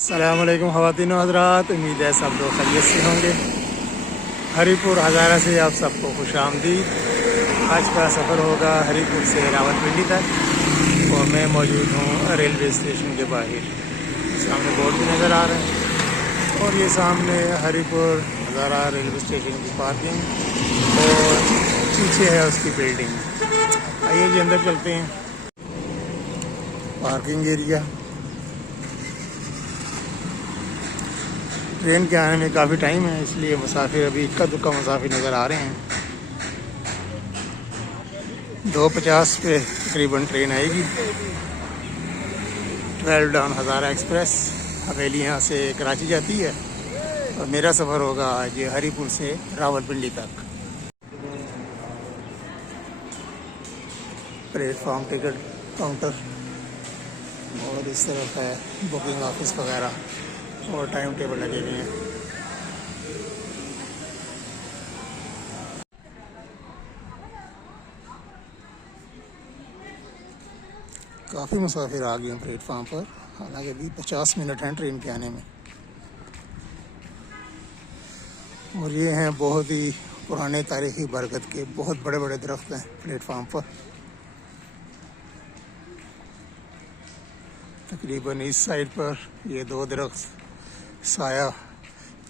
अस्सलामुअलैकुम ख़वातीन व हज़रात, उम्मीद है सब लोग खैरियत से होंगे। हरीपुर हज़ारा से आप सबको खुशामदीद। आज का सफ़र होगा हरीपुर से रावलपिंडी तक और मैं मौजूद हूँ रेलवे स्टेशन के बाहर। सामने बोर्ड भी नज़र आ रहे हैं और ये सामने हरीपुर हज़ारा रेलवे स्टेशन की पार्किंग और पीछे है उसकी बिल्डिंग। आइए जी अंदर चलते हैं। Parking area. ट्रेन के आने में काफ़ी टाइम है, इसलिए मुसाफिर अभी इक्का दुक्का मुसाफिर नज़र आ रहे हैं। 2:50 पे तकरीबन ट्रेन आएगी। 12 डाउन हज़ारा एक्सप्रेस हवेली यहाँ से कराची जाती है और मेरा सफ़र होगा आज हरीपुर से रावलपिंडी तक। प्लेटफॉर्म टिकट काउंटर और इस तरफ है बुकिंग ऑफिस वगैरह और टाइम टेबल लगे हुए हैं। काफ़ी मुसाफिर आ गए हैं प्लेटफार्म पर, हालांकि अभी 50 मिनट हैं ट्रेन के आने में। और ये हैं बहुत ही पुराने तारीखी बरगद के बहुत बड़े बड़े दरख्त हैं प्लेटफार्म पर। तकरीबन इस साइड पर ये 2 दरख्त साया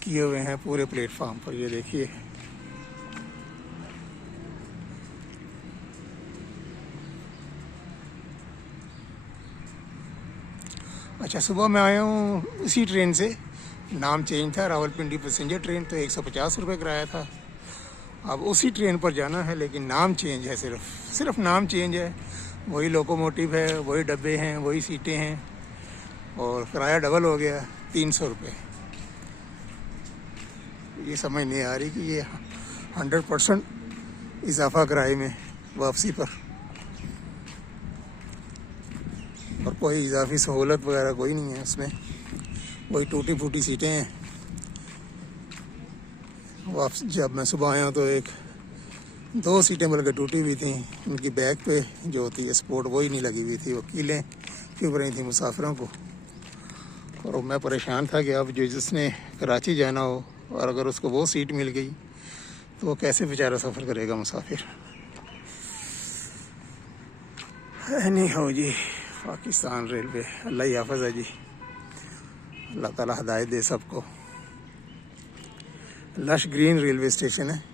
किए हुए हैं पूरे प्लेटफार्म पर। ये देखिए, अच्छा सुबह मैं आया हूँ उसी ट्रेन से। नाम चेंज था, रावलपिंडी पैसेंजर ट्रेन, तो 150 रुपये किराया था। अब उसी ट्रेन पर जाना है लेकिन नाम चेंज है, सिर्फ नाम चेंज है। वही लोकोमोटिव है, वही डब्बे हैं, वही सीटें हैं और किराया डबल हो गया 300 रुपये। ये समझ नहीं आ रही कि ये 100% इजाफा किराए में वापसी पर और कोई इजाफी सहूलत वगैरह कोई नहीं है उसमें। वही टूटी फूटी सीटें हैं। वापस जब मैं सुबह आया तो 2 सीटें बल्कि टूटी हुई थी। उनकी बैक पे जो होती है सपोर्ट वही नहीं लगी हुई थी, वो कीलें क्यों रही थी मुसाफिरों को। और मैं परेशान था कि अब जो जिसने कराची जाना हो और अगर उसको वो सीट मिल गई तो वो कैसे बेचारा सफ़र करेगा मुसाफिर। नहीं हो जी, पाकिस्तान रेलवे अल्लाह ही हाफ़िज़ है जी। अल्लाह ताला हिदायत दे सबको। लश ग्रीन रेलवे स्टेशन है।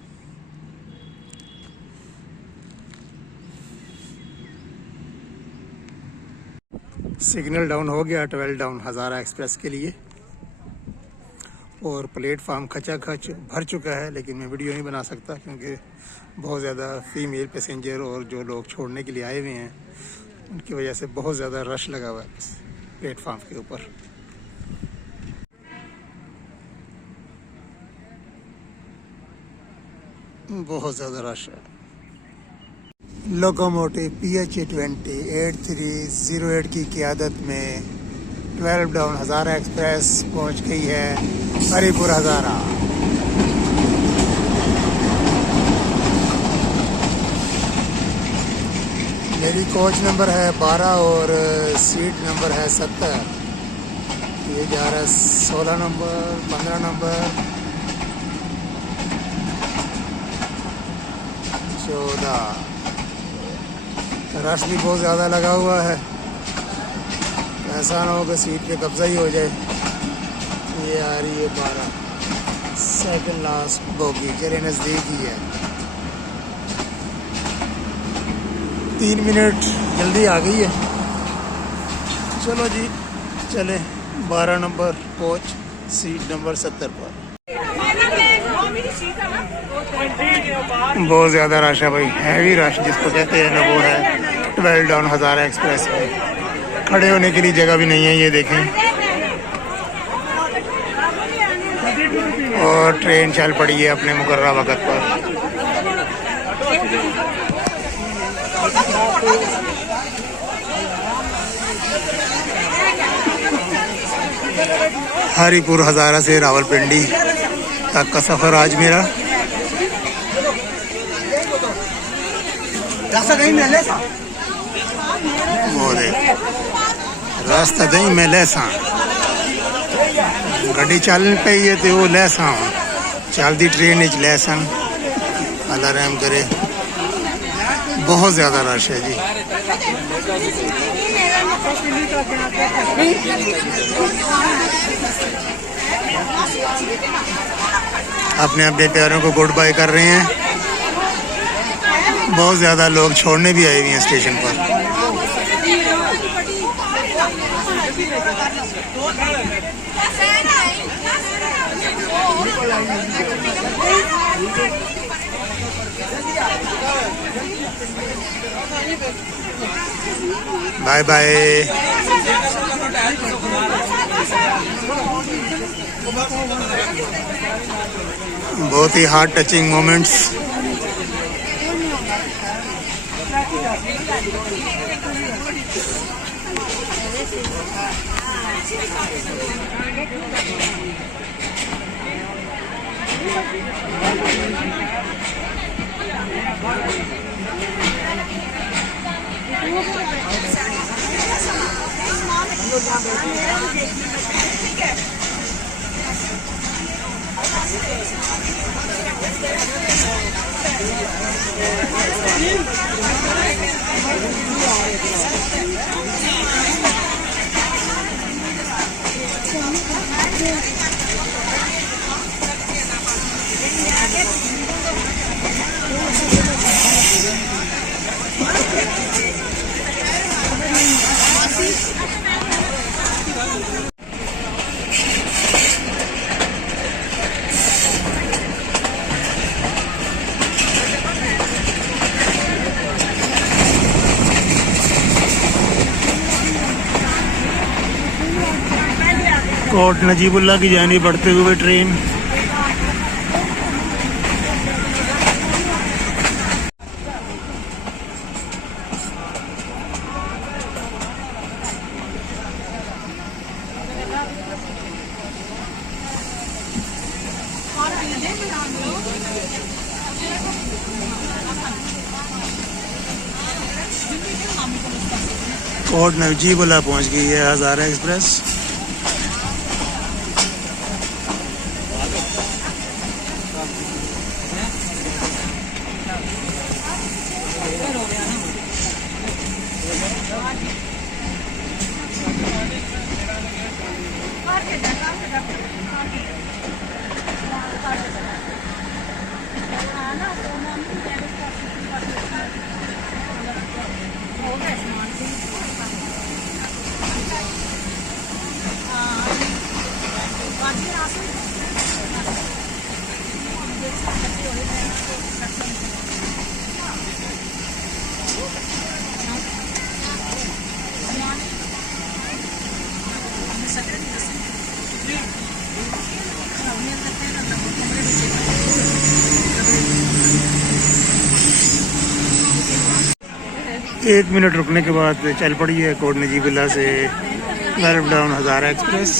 सिग्नल डाउन हो गया 12 डाउन हज़ारा एक्सप्रेस के लिए और प्लेटफार्म खचा खच भर चुका है, लेकिन मैं वीडियो नहीं बना सकता क्योंकि बहुत ज़्यादा फ़ीमेल पैसेंजर और जो लोग छोड़ने के लिए आए हुए हैं उनकी वजह से बहुत ज़्यादा रश लगा हुआ है प्लेटफार्म के ऊपर। बहुत ज़्यादा रश है। लोकोमोटिव PH20 8308 की क़ियादत में 12 डाउन हज़ारा एक्सप्रेस पहुंच गई है हरीपुर हज़ारा। मेरी कोच नंबर है 12 और सीट नंबर है 70। ये जा रहा है 16 नंबर, 15 नंबर, 14। रश भी बहुत ज़्यादा लगा हुआ है, ऐसा ना हो कि सीट पे कब्जा ही हो जाए। ये आ रही है 12, सेकंड लास्ट बोगी, चले नज़दीक ही है। 3 मिनट जल्दी आ गई है। चलो जी चले 12 नंबर कोच, सीट नंबर 70 पर। बहुत ज़्यादा रश है भाई, हैवी रश जिसको कहते हैं ना, वो है 12 डाउन हज़ारा एक्सप्रेस में। खड़े होने के लिए जगह भी नहीं है, ये देखें। और ट्रेन चल पड़ी है अपने मुकर्रर वक़्त पर। हरीपुर हज़ारा से रावलपिंडी तक का सफ़र आज मेरा। वो देख रास्ता दही में लेसा गड्डी चल पई है तो वो लैसा चलती ट्रेन लैसन अल्लाह रहम करे। बहुत ज़्यादा रश है जी। अपने अपने प्यारों को गुड बाय कर रहे हैं। बहुत ज़्यादा लोग छोड़ने भी आए हुए हैं स्टेशन पर। Bye bye. बहुत ही हार्ट टचिंग मोमेंट्स। कोट नजीबुल्ला की जानी बढ़ते हुए ट्रेन। कोट नजीबुल्ला पहुंच गई है हज़ारा एक्सप्रेस। एक मिनट रुकने के बाद चल पड़ी है कोट नजीबुल्ला से वेल्व डाउन हज़ारा एक्सप्रेस।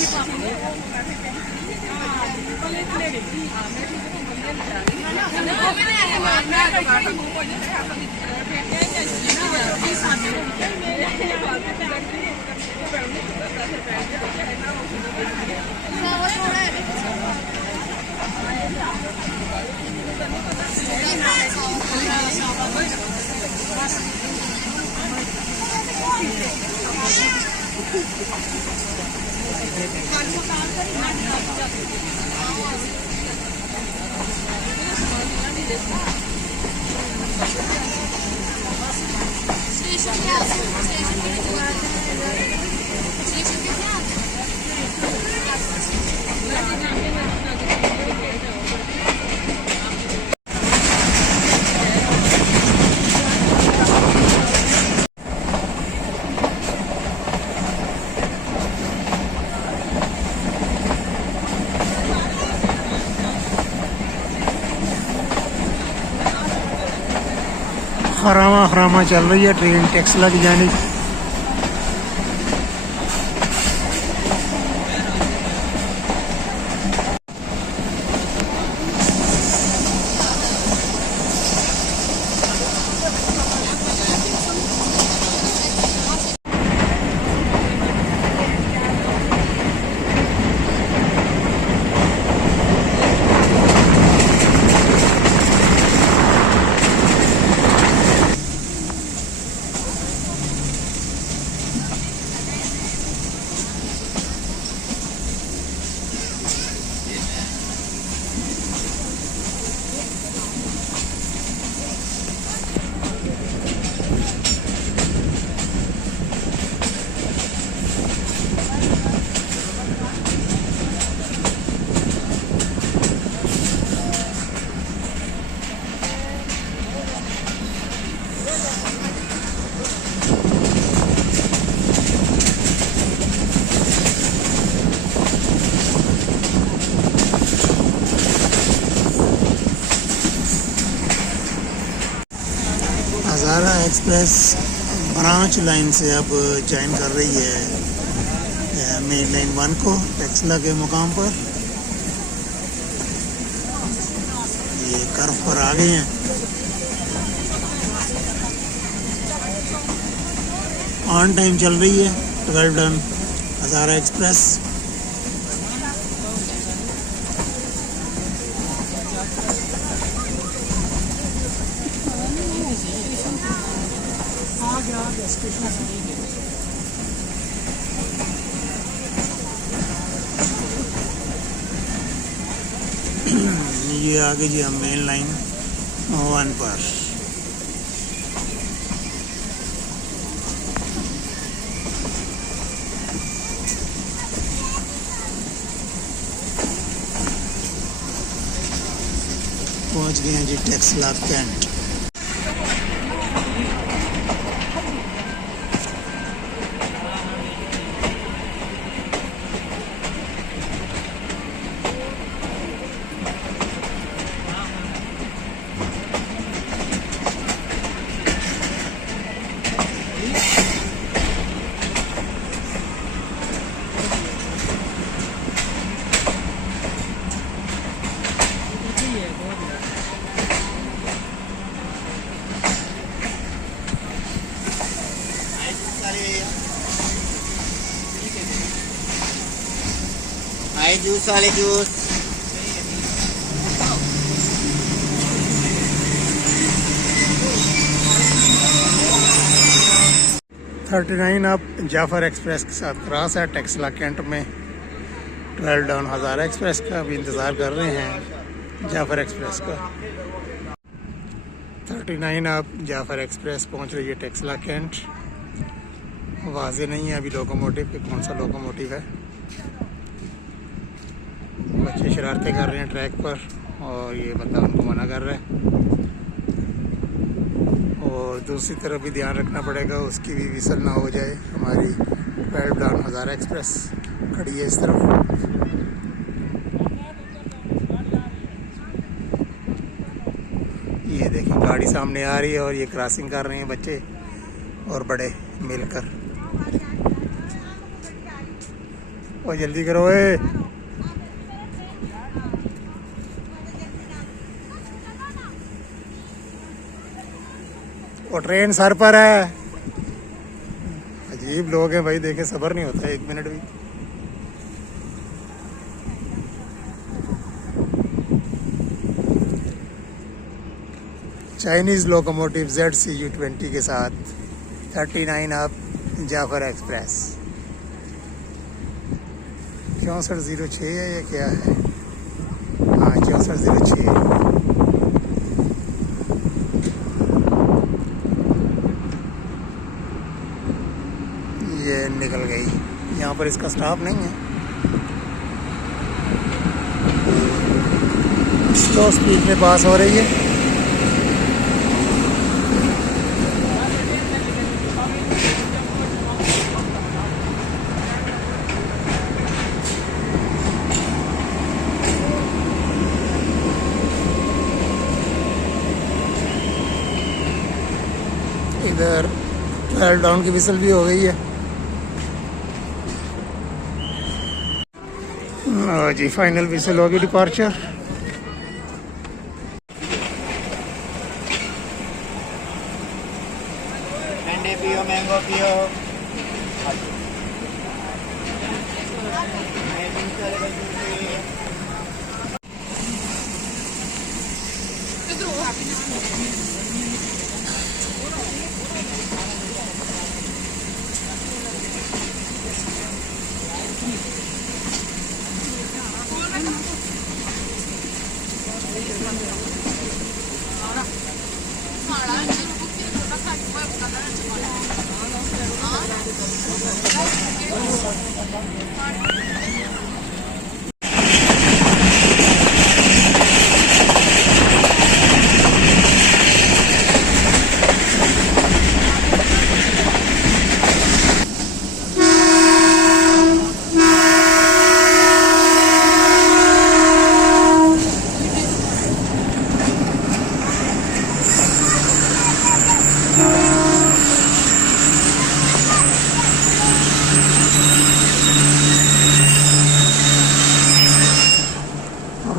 खरामा खरामा चल रही है ट्रेन टेक्सला की जानिब। हज़ारा एक्सप्रेस ब्रांच लाइन से अब ज्वाइन कर रही है मेन लाइन 1 को टेक्सला के मुकाम पर। ये कर्व पर आ गए हैं। ऑन टाइम चल रही है 12 डन हज़ारा एक्सप्रेस। ये आगे जी हम मेन लाइन 1 पर। पहुंच गए हैं जी टेक्सला कैंट। Ay, juice वाले जूस। 39 आप जाफर एक्सप्रेस के साथ क्रॉस है टेक्सला कैंट में। 12 डाउन हज़ारा एक्सप्रेस का अभी इंतज़ार कर रहे हैं जाफर एक्सप्रेस का। 39 आप जाफर एक्सप्रेस पहुंच रही है टेक्सला कैंट। वाज़े नहीं है अभी लोकोमोटिव कि कौन सा लोकोमोटिव है। बच्चे शरारतें कर रहे हैं ट्रैक पर और ये बंदा उनको मना कर रहा है। और दूसरी तरफ भी ध्यान रखना पड़ेगा उसकी भी विसल ना हो जाए। हमारी 12 डाउन हज़ारा एक्सप्रेस खड़ी है इस तरफ। ये देखिए गाड़ी सामने आ रही है और ये क्रॉसिंग कर रहे हैं बच्चे और बड़े मिलकर। और जल्दी करो ए। और ट्रेन सर पर है। अजीब लोग हैं भाई, देखे सब्र नहीं होता 1 मिनट भी। चाइनीज़ लोकोमोटिव ZCU20 के साथ 39 आप जाफर एक्सप्रेस। 6406 है ये क्या है? हाँ 6406। ये निकल गई। यहाँ पर इसका स्टॉप नहीं है। स्लो स्पीड में पास हो रही है। इधर 12 डाउन की विसल भी हो गई है। जी फाइनल विसल होगी डिपार्चर। ठंडे पियो, मैंगो पियो।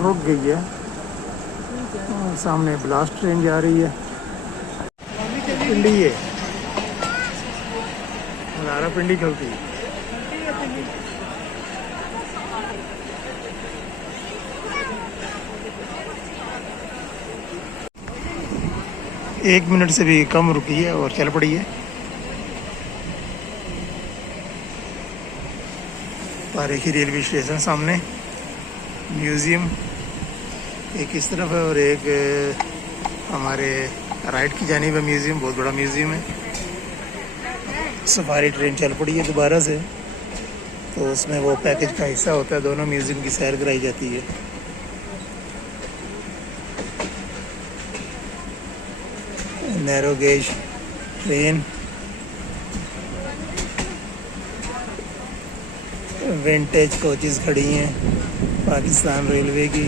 रुक गई है और सामने ब्लास्ट ट्रेन जा रही है। पिंडी है, हजारा पिंडी चलती है। एक मिनट से भी कम रुकी है और चल पड़ी है। तारीखी रेलवे स्टेशन, सामने म्यूज़ियम एक इस तरफ है और एक हमारे राइट की जानिब है म्यूज़ियम, बहुत बड़ा म्यूज़ियम है। सफारी ट्रेन चल पड़ी है दोबारा से, तो उसमें वो पैकेज का हिस्सा होता है, दोनों म्यूज़ियम की सैर कराई जाती है। Narrow gauge train, vintage coaches खड़ी हैं पाकिस्तान रेलवे की,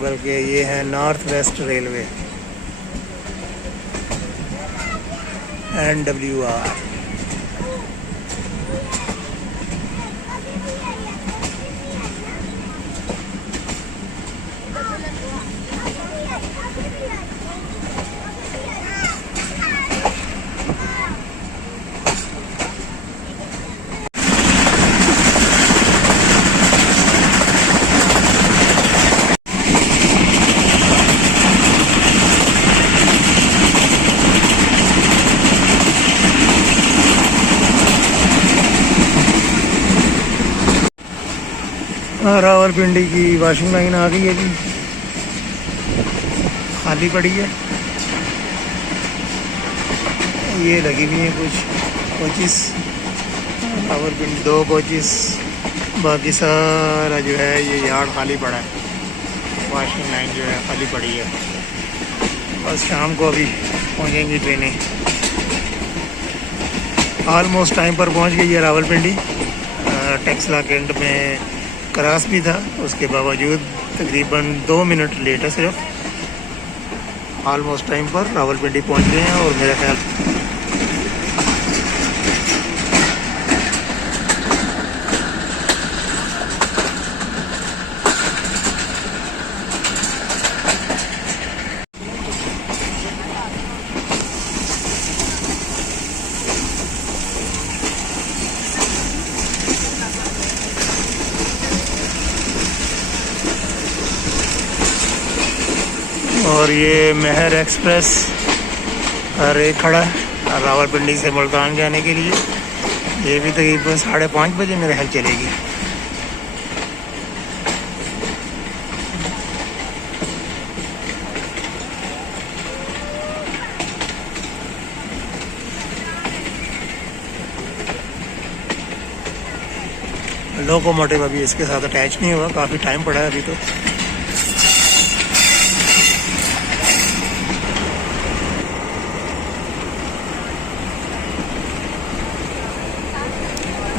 बल्कि ये है north west railway NWR। Rawalpindi की वॉशिंग लाइन आ गई है जी, खाली पड़ी है। ये लगी हुई है कुछ कोचिस, रावलपिंडी 2 कोचिस, बाकी सारा जो है ये यार्ड खाली पड़ा है। वॉशिंग लाइन जो है खाली पड़ी है। बस शाम को अभी पहुंचेंगी ट्रेनें। ऑलमोस्ट टाइम पर पहुंच गई है रावलपिंडी। टेक्सला कैंट में क्रॉस भी था, उसके बावजूद तकरीबन 2 मिनट लेट है सिर्फ। ऑलमोस्ट टाइम पर रावलपिंडी पहुंच गए हैं और मेरा ख्याल और ये मेहर एक्सप्रेस हर एक खड़ा है रावलपिंडी से मुल्तान जाने के लिए। ये भी तकरीबन 5:30 बजे मेरे ख्याल चलेगी। लोकोमोटिव अभी इसके साथ अटैच नहीं हुआ, काफ़ी टाइम पड़ा है अभी तो।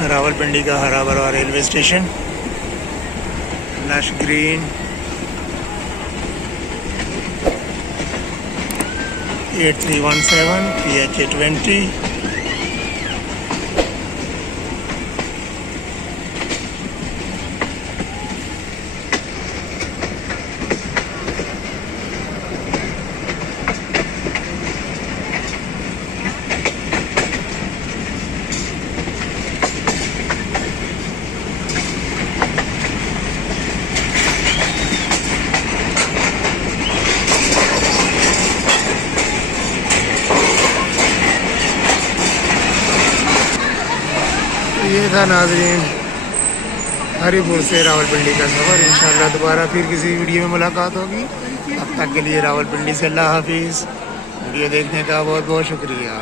रावलपिंडी का हरा भरा railway station, lush green, 8317 PHA 20। ये था नाज़रीन हरीपुर से रावलपिंडी का सफ़र। इंशाअल्लाह दोबारा फिर किसी वीडियो में मुलाकात होगी। तब तक के लिए रावलपिंडी से अल्लाह हाफिज़। वीडियो देखने का बहुत बहुत शुक्रिया।